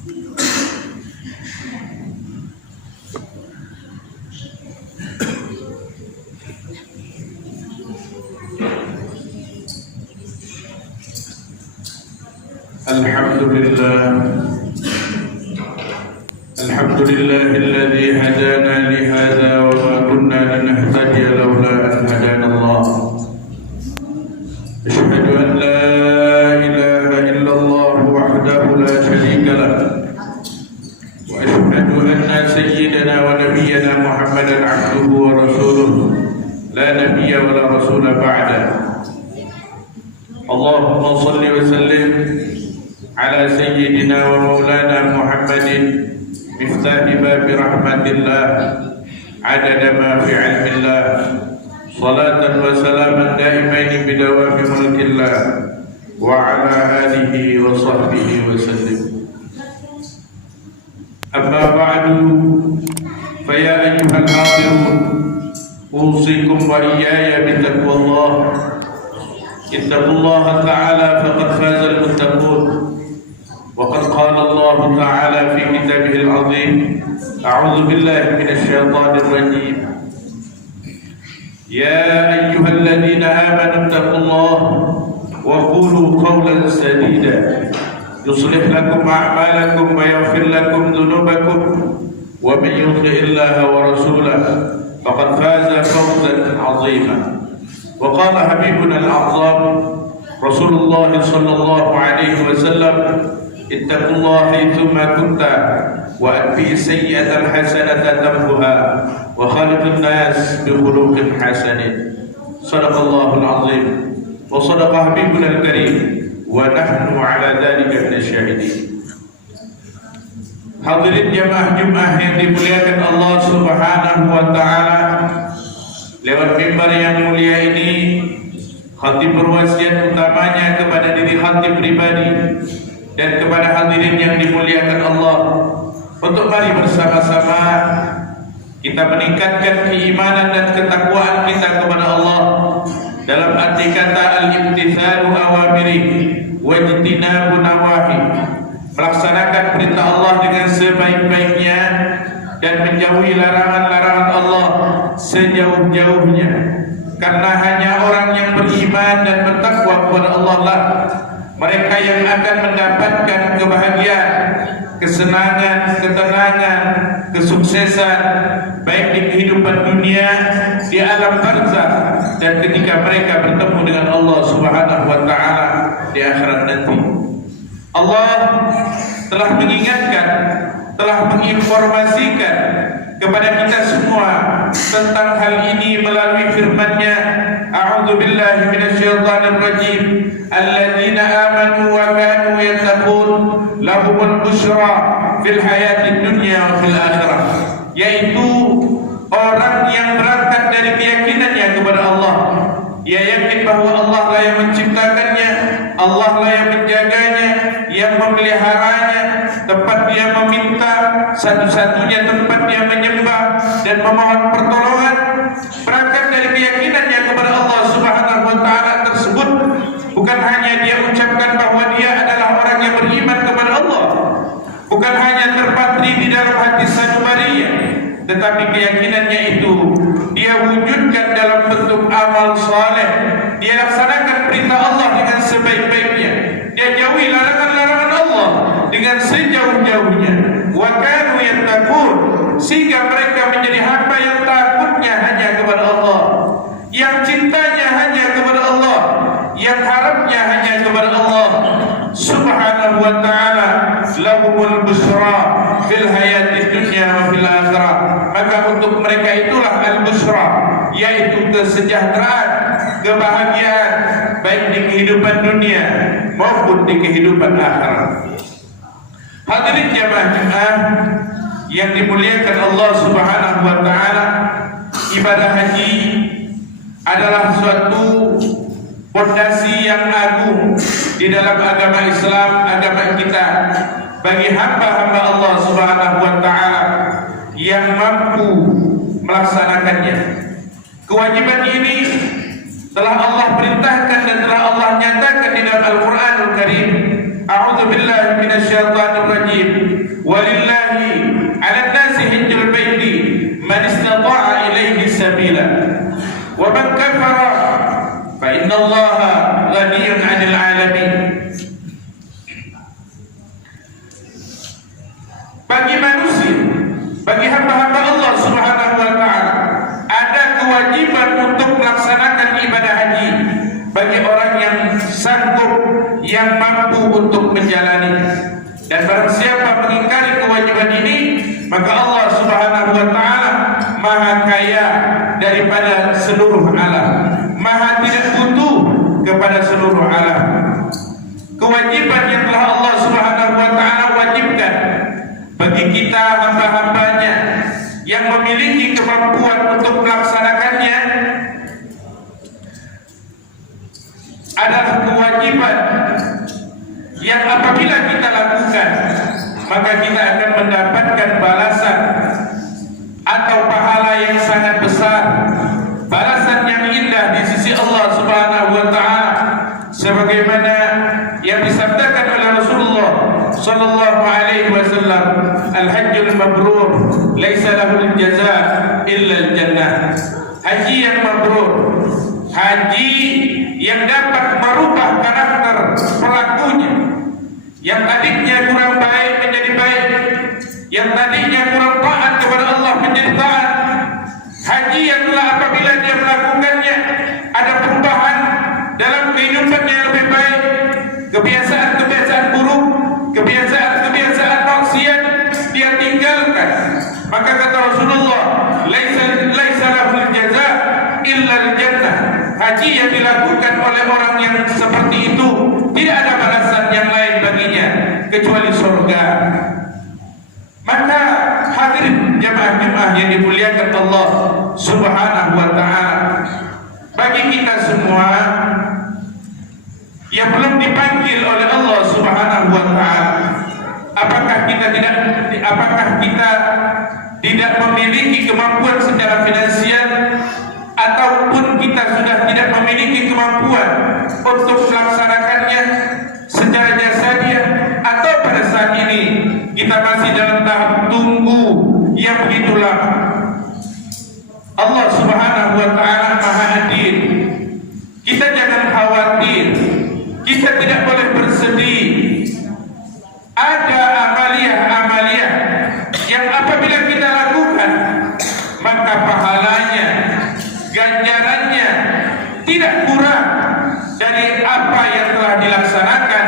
الحمد لله الذي هدانا لهذا وما كنا لنهتدي لولا أن هدانا الله. أشهد أن لا إله إلا الله وحده لا شريك له، وأشهد أن سيدنا ونبينا محمدا عبده ورسوله لا نبي ولا رسول بعده. اللهم صل وسلم على سيدنا ومولانا محمد مفتاح باب رحمة الله عدد ما في علم الله، صلاة وسلاما دائمين بدوام ملك الله وعلى آله وصحبه وسلم. أما بعد، فيا أيها الحاضرون، أوصيكم وإياي بتقوى الله. اتقوا الله تعالى فقد فاز المتقون. وقد قال الله تعالى في كتابه العظيم: أعوذ بالله من الشيطان الرجيم. يا أيها الذين آمنوا اتقوا الله وقولوا قولا سديدا يصلح لكم أعمالكم ويغفر لكم ذنوبكم، ومن يطع الله ورسوله فقد فاز فوزا عظيما. وقال حبيبنا الأعظم رسول الله صلى الله عليه وسلم: اتقوا الله حيثما كنت وأتبع السيئة الحسنة تمحها وخالق الناس بخلق حسن. صدق الله العظيم وصدق حبيبنا الكريم ونحن على ذلك من الشاهدين. Hadirin jamaah Jumat yang dimuliakan Allah Subhanahu wa taala, lewat mimbar yang mulia ini khatib berwasiat utamanya kepada diri khatib pribadi dan kepada hadirin yang dimuliakan Allah untuk mari bersama-sama kita meningkatkan keimanan dan ketakwaan kita kepada Allah dalam arti kata al-imtithalu awamiri wajtinabu nawahi, melaksanakan perintah Allah dengan sebaik-baiknya dan menjauhi larangan-larangan Allah sejauh-jauhnya, karena hanya orang yang beriman dan bertakwa kepada Allah lah mereka yang akan mendapatkan kebahagiaan, kesenangan, ketenangan, kesuksesan baik di kehidupan dunia, di alam barzakh, dan ketika mereka bertemu dengan Allah Subhanahu wa taala di akhirat nanti. Allah telah mengingatkan, telah menginformasikan kepada kita semua tentang hal ini melalui firman-Nya: A'udzu billahi minasyaitonir rajim. Alladzina amanu wa kanu yattaqun lahumul busyra fil hayatid dunya wa fil akhirah. Yaitu orang yang berangkat dari keyakinannya kepada Allah. Dia yakin bahwa Allah lah yang menciptakannya, Allah lah yang menjaganya, yang memeliharanya, tempat dia meminta, satu-satunya tempat dia menyembah dan memohon pertolongan. Berangkat dari keyakinannya kepada Allah Subhanahu wa taala tersebut, bukan hanya dia ucapkan bahwa dia adalah orang yang beriman kepada Allah, bukan hanya terpatri di dalam hati sanubariyah, tetapi keyakinannya itu dia wujudkan dalam bentuk amal saleh. Dia laksanakan perintah Allah dengan sebaik-baiknya, dia jauhi larangan-larangan Allah dengan sejauh-jauhnya. Wa kanu yattaqun, sehingga mereka menjadi hamba yang takutnya hanya kepada Allah, yang cintanya hanya kepada Allah, yang harapnya hanya kepada Allah Subhanahu wa ta'ala. Lahumul busra fil hayatid dunya wa fil akhirah. Maka untuk mereka itulah al-busra, yaitu kesejahteraan, kebahagiaan baik di kehidupan dunia maupun di kehidupan akhirat. Hadirin jamaah Jumat yang dimuliakan Allah Subhanahu wa taala, ibadah haji adalah suatu fondasi yang agung di dalam agama Islam, agama kita, bagi hamba-hamba Allah Subhanahu wa taala yang mampu melaksanakannya. Kewajiban ini telah Allah perintahkan dan telah Allah nyatakan di dalam Al-Qur'anul Karim. A'udzu billahi minasyaitonir rajim. walillahi 'alan nasi hajjul baiti man istata'a ilaihi sabila wa man kafara fa innallaha ghaniyyun 'anil 'alamin. Bagi manusia, bagi hamba-hamba Allah Subhanahu wa taala, ada kewajiban untuk melaksanakan ibadah haji bagi orang yang sanggup, yang mampu untuk menjalani. Dan barang siapa mengingkari kewajiban ini, maka Allah Subhanahu wa taala Maha kaya daripada seluruh alam, Maha tidak butuh kepada seluruh alam. Kewajiban yang telah Allah Subhanahu wa taala wajibkan bagi kita hamba-hambanya yang memiliki kemampuan untuk melaksanakannya adalah kewajiban yang apabila kita lakukan, maka kita akan mendapatkan balasan atau pahala yang sangat besar, balasan yang indah di sisi Allah Subhanahu wa taala, sebagaimana yang disabdakan oleh Rasulullah sallallahu alaihi wasallam, al-hajjul mabrur laisa lahul jazaa illa al-jannah. Haji yang mabrur, haji yang dapat merubah karakter pelakunya, yang tadinya kurang baik menjadi baik, yang tadinya kurang taat kepada Allah menjadi taat. Haji yang telah apabila dia melakukannya ada perubahan dalam kehidupannya yang lebih baik, kebiasaan-kebiasaan buruk, kebiasaan-kebiasaan maksiat dia tinggalkan, maka kata Rasulullah, laisa lahul jazaa illa al-jannah. Haji yang dilakukan oleh orang yang seperti itu tidak ada balasan yang lain baginya kecuali surga. Maka hadirin jamaah-jamaah yang dimuliakan Allah Subhanahu wa taala, bagi kita semua yang belum dipanggil oleh Allah Subhanahu wa taala, apakah kita tidak memiliki kemampuan secara finansial, ataupun kita sudah tidak memiliki kemampuan untuk melaksanakannya secara jasadiah, atau pada saat ini kita masih dalam tahap tunggu yang begitu lama. Allah Subhanahu wa taala Maha Adil. Kita jangan khawatir, kita tidak boleh bersedih. Ada amaliyah-amaliyah yang apabila kita lakukan, maka pahalanya, ganjarannya tidak kurang dari apa yang telah dilaksanakan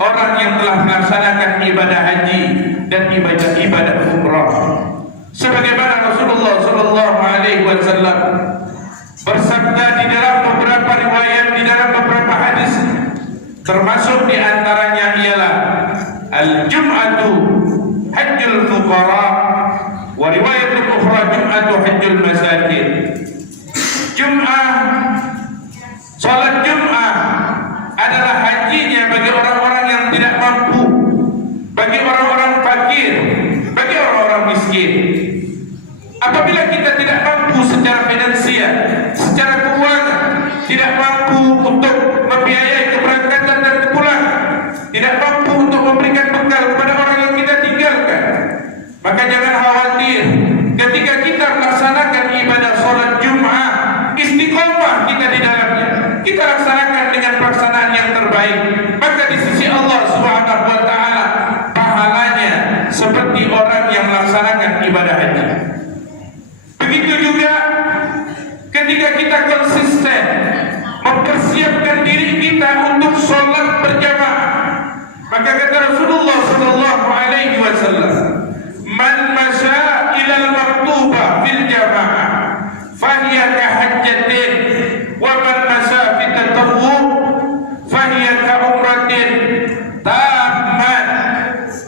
orang yang telah melaksanakan ibadah haji dan ibadah umrah. Sebagaimana Rasulullah sallallahu alaihi wasallam bersabda di dalam beberapa riwayat, di dalam beberapa hadis, termasuk di antaranya ialah al-jum'atu hajjul fuqara wa riwayatun ukhra jum'atu hajjul masakin. Jum'ah, salat Jum'ah adalah hajinya bagi orang-orang yang tidak mampu, bagi orang-orang fakir, bagi orang-orang miskin. Apabila kita tidak mampu secara finansial, secara keuangan, tidak mampu untuk membiayai keberangkatan dan kepulangan, tidak mampu untuk memberikan bekal kepada orang yang kita tinggalkan, maka jangan khawatir. Ketika kita melaksanakan ibadah salat Jum'ah, istiqomah kita di dalamnya, kita laksanakan dengan pelaksanaan yang terbaik, maka di sisi Allah Subhanahu wa taala pahalanya seperti orang yang melaksanakan ibadah haji. Begitu juga ketika kita konsisten mempersiapkan diri kita untuk sholat berjamaah, maka kata Rasulullah sallallahu alaihi wasallam, man masya ilal maktubah fil jamaah fahiya ka hajjatin wa man masya fit tatawwu fahiya ka umratin tammat.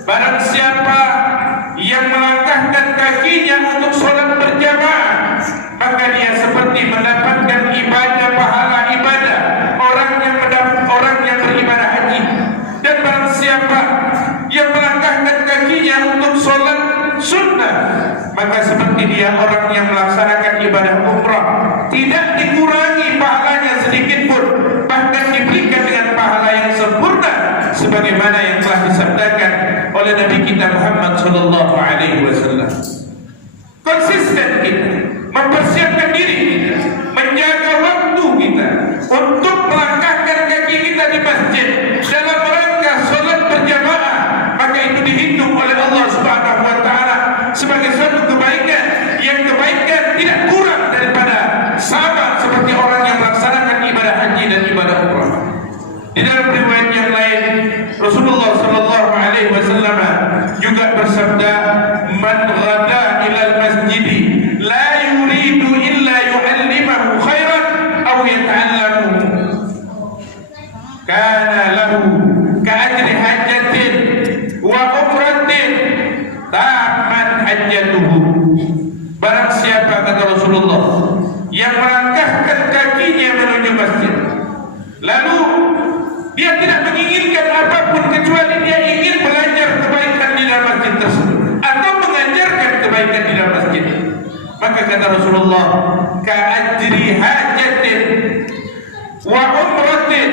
Barang siapa yang melangkahkan kakinya untuk sholat berjamaah, maka dia seperti mendapatkan ibadah, pahala ibadah orang yang beribadah haji. Dan barang siapa yang melangkahkan kakinya untuk sholat sunnah, maka seperti dia orang yang melaksanakan ibadah umrah, tidak dikurangi pahalanya sedikit pun, bahkan diberikan dengan pahala yang sempurna, sebagaimana yang telah disabdakan oleh Nabi kita Muhammad sallallahu alaihi wasallam. Konsisten kita mempersiapkan diri kita, menjaga waktu kita untuk melangkahkan kaki kita di masjid dalam rangka salat berjamaah, maka itu dihitung oleh Allah Subhanahu wa taala sebagai suatu kebaikan yang kebaikan tidak kurang daripada sama seperti orang yang melaksanakan ibadah haji dan ibadah umrah. Di dalam riwayat yang lain Rasulullah sallallahu alaihi wasallam juga bersabda, "Man ghada ilal masjid la yuridu illa yu'allimahu khairan aw yata'allamu kana lahu ka'ajri hajjatin wa umratin tamat hajjatuhu." Barang siapa, kata Rasulullah, yang melangkahkan kakinya menuju masjid, lalu dia tidak menginginkan apapun kecuali dia ingin belajar kebaikan di dalam masjid tersebut atau mengajarkan kebaikan di dalam masjid, maka kata Rasulullah, ka'ajri hajatin wa umratin,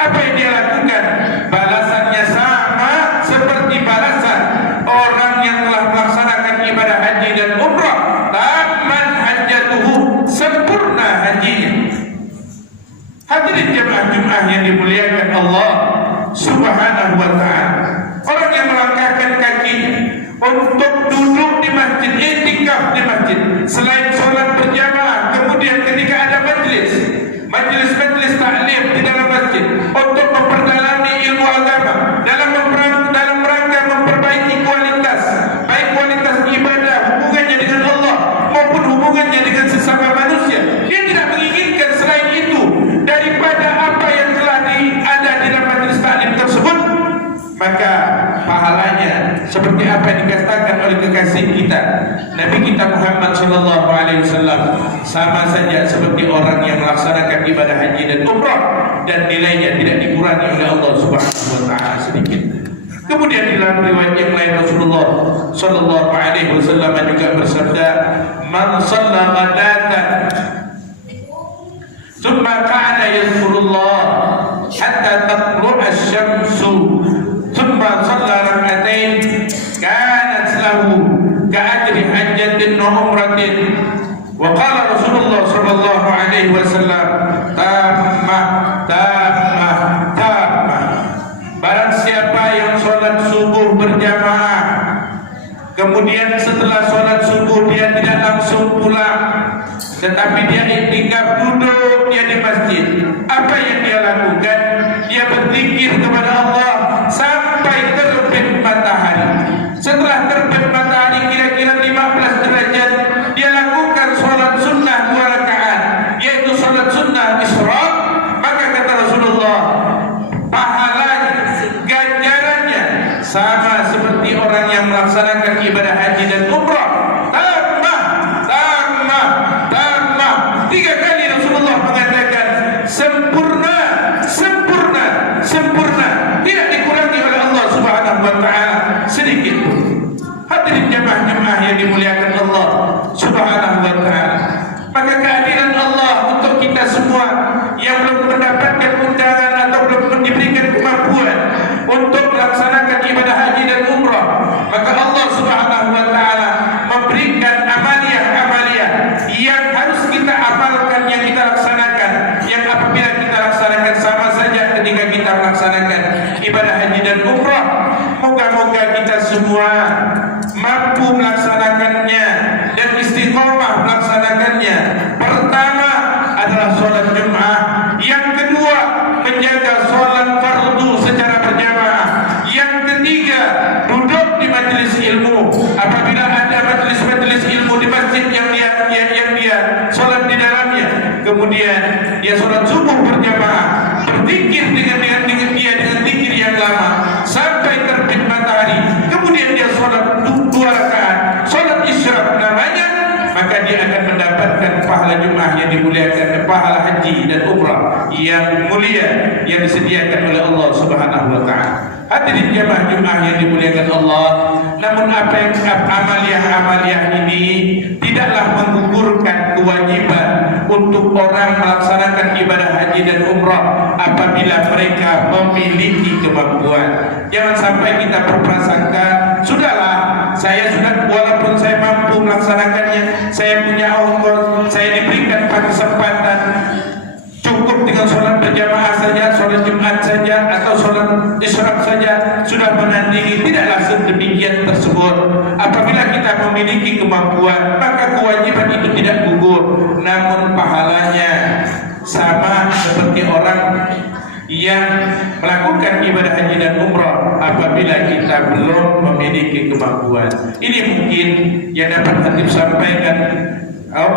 apa yang dia lakukan balasannya sama seperti balasan orang yang telah melaksanakan ibadah haji dan umrah. Taman hajjatuhu, sempurna hajinya. Hadirin jemaah Jumat yang dimuliakan Allah Subhanahu wa taala, orang yang melangkahkan kakinya untuk duduk di masjid, i'tikaf di masjid, selain sholat berjamaah, kemudian ketika ada majlis taklim di dalam masjid untuk memperdalami ilmu agama dalam rangka memperbaiki kualitas, baik kualitas ibadah, hubungannya dengan Allah maupun hubungannya dengan sesama manusia. Dia tidak menginginkan selain itu daripada apa yang telah ada di dalam majlis taklim tersebut, maka pahalanya seperti apa yang dikatakan oleh kekasih kita Nabi kita Muhammad sallallahu alaihi wasallam, sama saja seperti orang yang melaksanakan ibadah haji dan umrah, dan nilainya tidak dikurangi oleh Allah Subhanahu wa taala sedikit. Kemudian di dalam riwayat yang lain Rasulullah sallallahu alaihi wasallam juga bersabda, "Man shalla ghadatan thumma kana yadhkurullah hatta tatlu'a asy-syamsu thumma shalla rak'atain kanat lahu ka'ajri hajjatin wa umratin." Wa qala Rasulullah sallallahu alaihi wasallam, "Tammah tammah tammah." Barang siapa yang sholat subuh berjamaah, kemudian setelah sholat subuh dia tidak langsung pulang, tetapi dia i'tikaf, duduk dia di masjid, apa yang dia lakukan? Dia berzikir kepada Allah sampai terbit matahari. Setelah terbit matahari kira-kira 15 derajat, dia lakukan sholat sunnah 2 rakaat, yaitu sholat sunnah isyraq. Maka kata Rasulullah, pahalanya, ganjarannya sama seperti orang yang melaksanakan ibadah haji dan umrah. Tambah 3 kali Rasulullah mengatakan sempurna, sempurna, sempurna, tidak dikurangi oleh Allah Subhanahu wa taala sedikit. Hadirin jemaah yang dimuliakan Allah Subhanahu wa taala, maka kehadiran Allah untuk kita semua yang belum mendapatkan undangan atau belum diberikan kemampuan untuk melaksanakan ibadah haji dan umrah, maka Allah Subhanahu wa taala memberikan amaliyah-amaliyah yang harus kita amalkan, yang kita laksanakan, yang apabila kita laksanakan sama saja ketika kita melaksanakan ibadah haji dan umrah. Moga-moga kita semua mampu melaksanakannya dan istiqomah melaksanakannya. Pertama adalah sholat Jumat, yang kedua menjaga sholat fardu secara berjamaah, yang ketiga duduk di majelis ilmu. Apabila ada majelis ilmu di masjid yang dia sholat di dalamnya, kemudian dia sholat subuh berjamaah, berzikir dengan zikir yang lama sampai terbit matahari, kemudian dia sholat 2 rakaat, sholat isyraq namanya, maka dia akan mendapatkan pahala Jumat yang dimuliakan, pahala haji dan umrah yang mulia yang disediakan oleh Allah Subhanahu wa taala. Hadirin jemaah Jumat yang dimuliakan Allah, namun apa yang amaliyah ini tidaklah menggugurkan kewajiban untuk orang melaksanakan ibadah haji dan umrah apabila mereka memiliki kemampuan. Jangan sampai kita berprasangka, sudahlah, saya sudah, walaupun saya mampu melaksanakannya, saya punya ongkos, saya diberikan kesempatan, cukup dengan sholat berjamaah saja, sholat Jumat saja, atau sholat isyraq saja sudah menandingi. Tidaklah sedemikian tersebut. Apabila kita memiliki kemampuan, maka kewajiban itu tidak gugur, namun pahalanya sama seperti orang yang melakukan ibadah haji dan umrah apabila kita belum memiliki kemampuan. Ini mungkin yang dapat Khatib sampaikan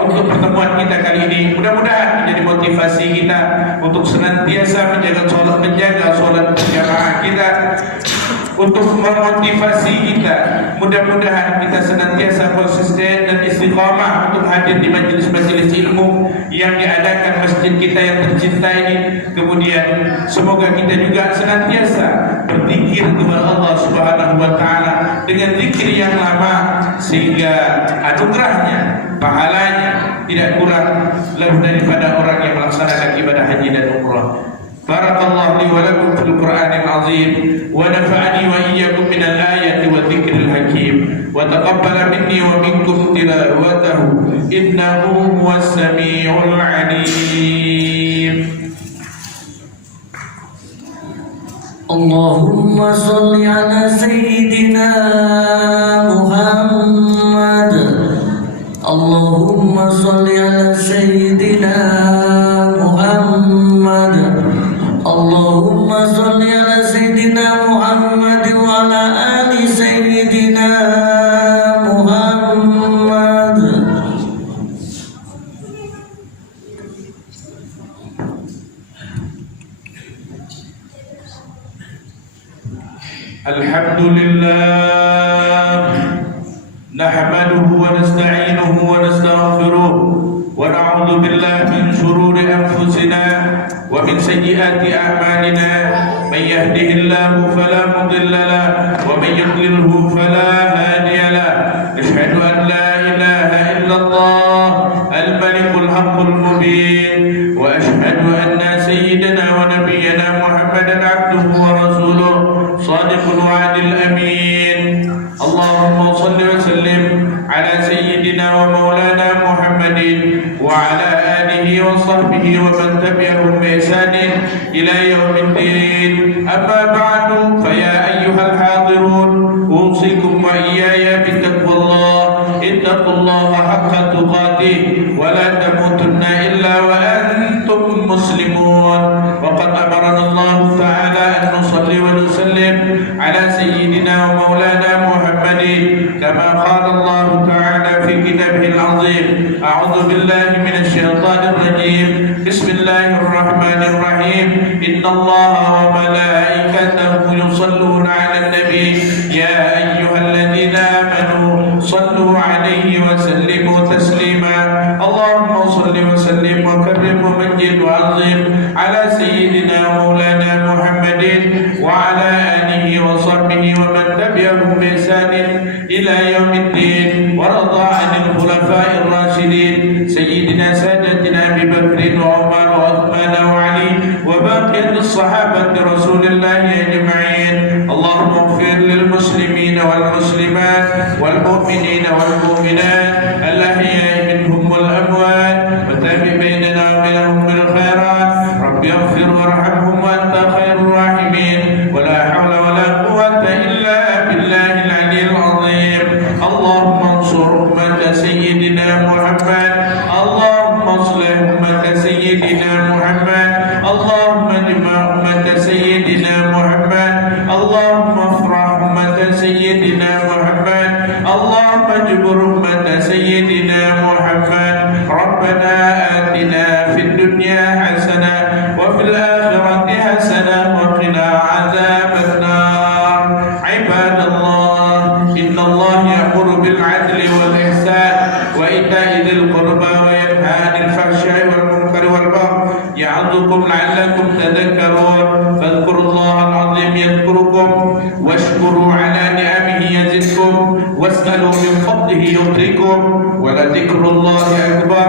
untuk pertemuan kita kali ini. Mudah-mudahan menjadi motivasi kita untuk senantiasa menjaga sholat berjamaah kita, untuk memotivasi kita. Mudah-mudahan kita senantiasa konsisten dan istiqamah untuk hadir di majelis-majelis ilmu yang diadakan masjid kita yang tercinta ini. Kemudian semoga kita juga senantiasa berzikir kepada Allah Subhanahu wa taala dengan zikir yang lama, sehingga anugerahnya, pahalanya tidak kurang lebih daripada orang yang melaksanakan ibadah haji dan umrah. Barakallahu li wa lakum fil Qur'anil azim wa nafa'ani wa iyyakum minal ayati wa dzikril hakim wa taqabbala minni wa minkum tilawatahu innahu huwas samiul alim. Allahumma shalli ala sayyidina Muhammad. Allahumma shalli ala sayyidina Muhammad. Allahumma shalli ala sayyidina Muhammad wa ala ali sayyidina Muhammad. Alhamdulillah, nahmaduhu wa nasta'inuhu wa nastaghfiruh wa na'udzu billahi min shururi anfusina wa min sayyiati a'malina. Man yahdihillahu fala mudilla lahu wa man yudlilhu fala hadiya lahu. Asyhadu an la ilaha illallah al-malikul haqqul mubin wa asyhadu anna sayyidana wa nabiyyana Muhammadan abduhu wa rasuluh shadiqul wa'dil amin. Allahumma shalli wa sallim ala sayyidina wa maulana Muhammadin wa ala alihi wa sahbihi wa man tabi'ahum bi ihsanin ila yaumiddin. Amma ba'du, fa ya ayyuhal hadirun, usikum wa iyaya bi taqwallah. Ittaqullaha haqqa tuqatih wa la tamutunna illa wa antum muslimun. Wa qad amarana Allah ta'ala an nusalli wa nusallim ala sayyidina wa maulana Muhammadin kama qala Allah ta'ala fi kitabihil azim. A'udzu billahi minasy syaithanir rajim. Bismillahir rahmanir rahim. Innallaha wa malaikatahu yusholluna 'alan nabi ya ayyuhalladzina amanu shallu 'alaihi wa sallimu taslima. Allahumma shalli wa sallim wa karrim wa majjid wa 'azzim 'ala sayyidina maulana Muhammadin wa 'ala alihi wa sahbihi wa man tabi'ahum bi ihsanin ila yaumiddin. Wa radha 'anil khulafa'ir rasyidin sayyidina sadatina Abi Bakr wa Umar wa Uthman wa Ali wa baqiyat as-sahabati Rasulillah ajma'in. Allahumma ighfir lil muslimin wal muslimat wal mu'minin wal mu'minat al-ahya'i minhum wal amwat wa tabi bainana wa bainahum bil khairat. Rabbi ighfir warhamhum wa anta khairur rahimin. Wa la hawla wa la quwwata illa billahil aliyyil azim. Allahumma ansur ummat sayyidina Muhammad. Allahumma aslih ummat sayyidina Muhammad. Allahumma jma' ummat sayyidina Muhammad. Allahumma afrah ummat sayyidina Muhammad. Allahumma jbur ummat sayyidina Muhammad. Rabbana atina fid dunya hasanah wa fil akhirati hasanah wa qina adzaban nar. Ibadallah, innallaha ya'muru bil 'adli wal ihsan wa ita'i dzil qurba wa yanha 'anil fahsya'i wal munkari wal baghi ya'idzukum la'allakum tadhakkarun. Fadhkurullaha al-'azim yadhkurukum washkuru 'ala ni'amihi yazidkum was'alu min fadlihi yu'tikum wa la dzikrullahi akbar.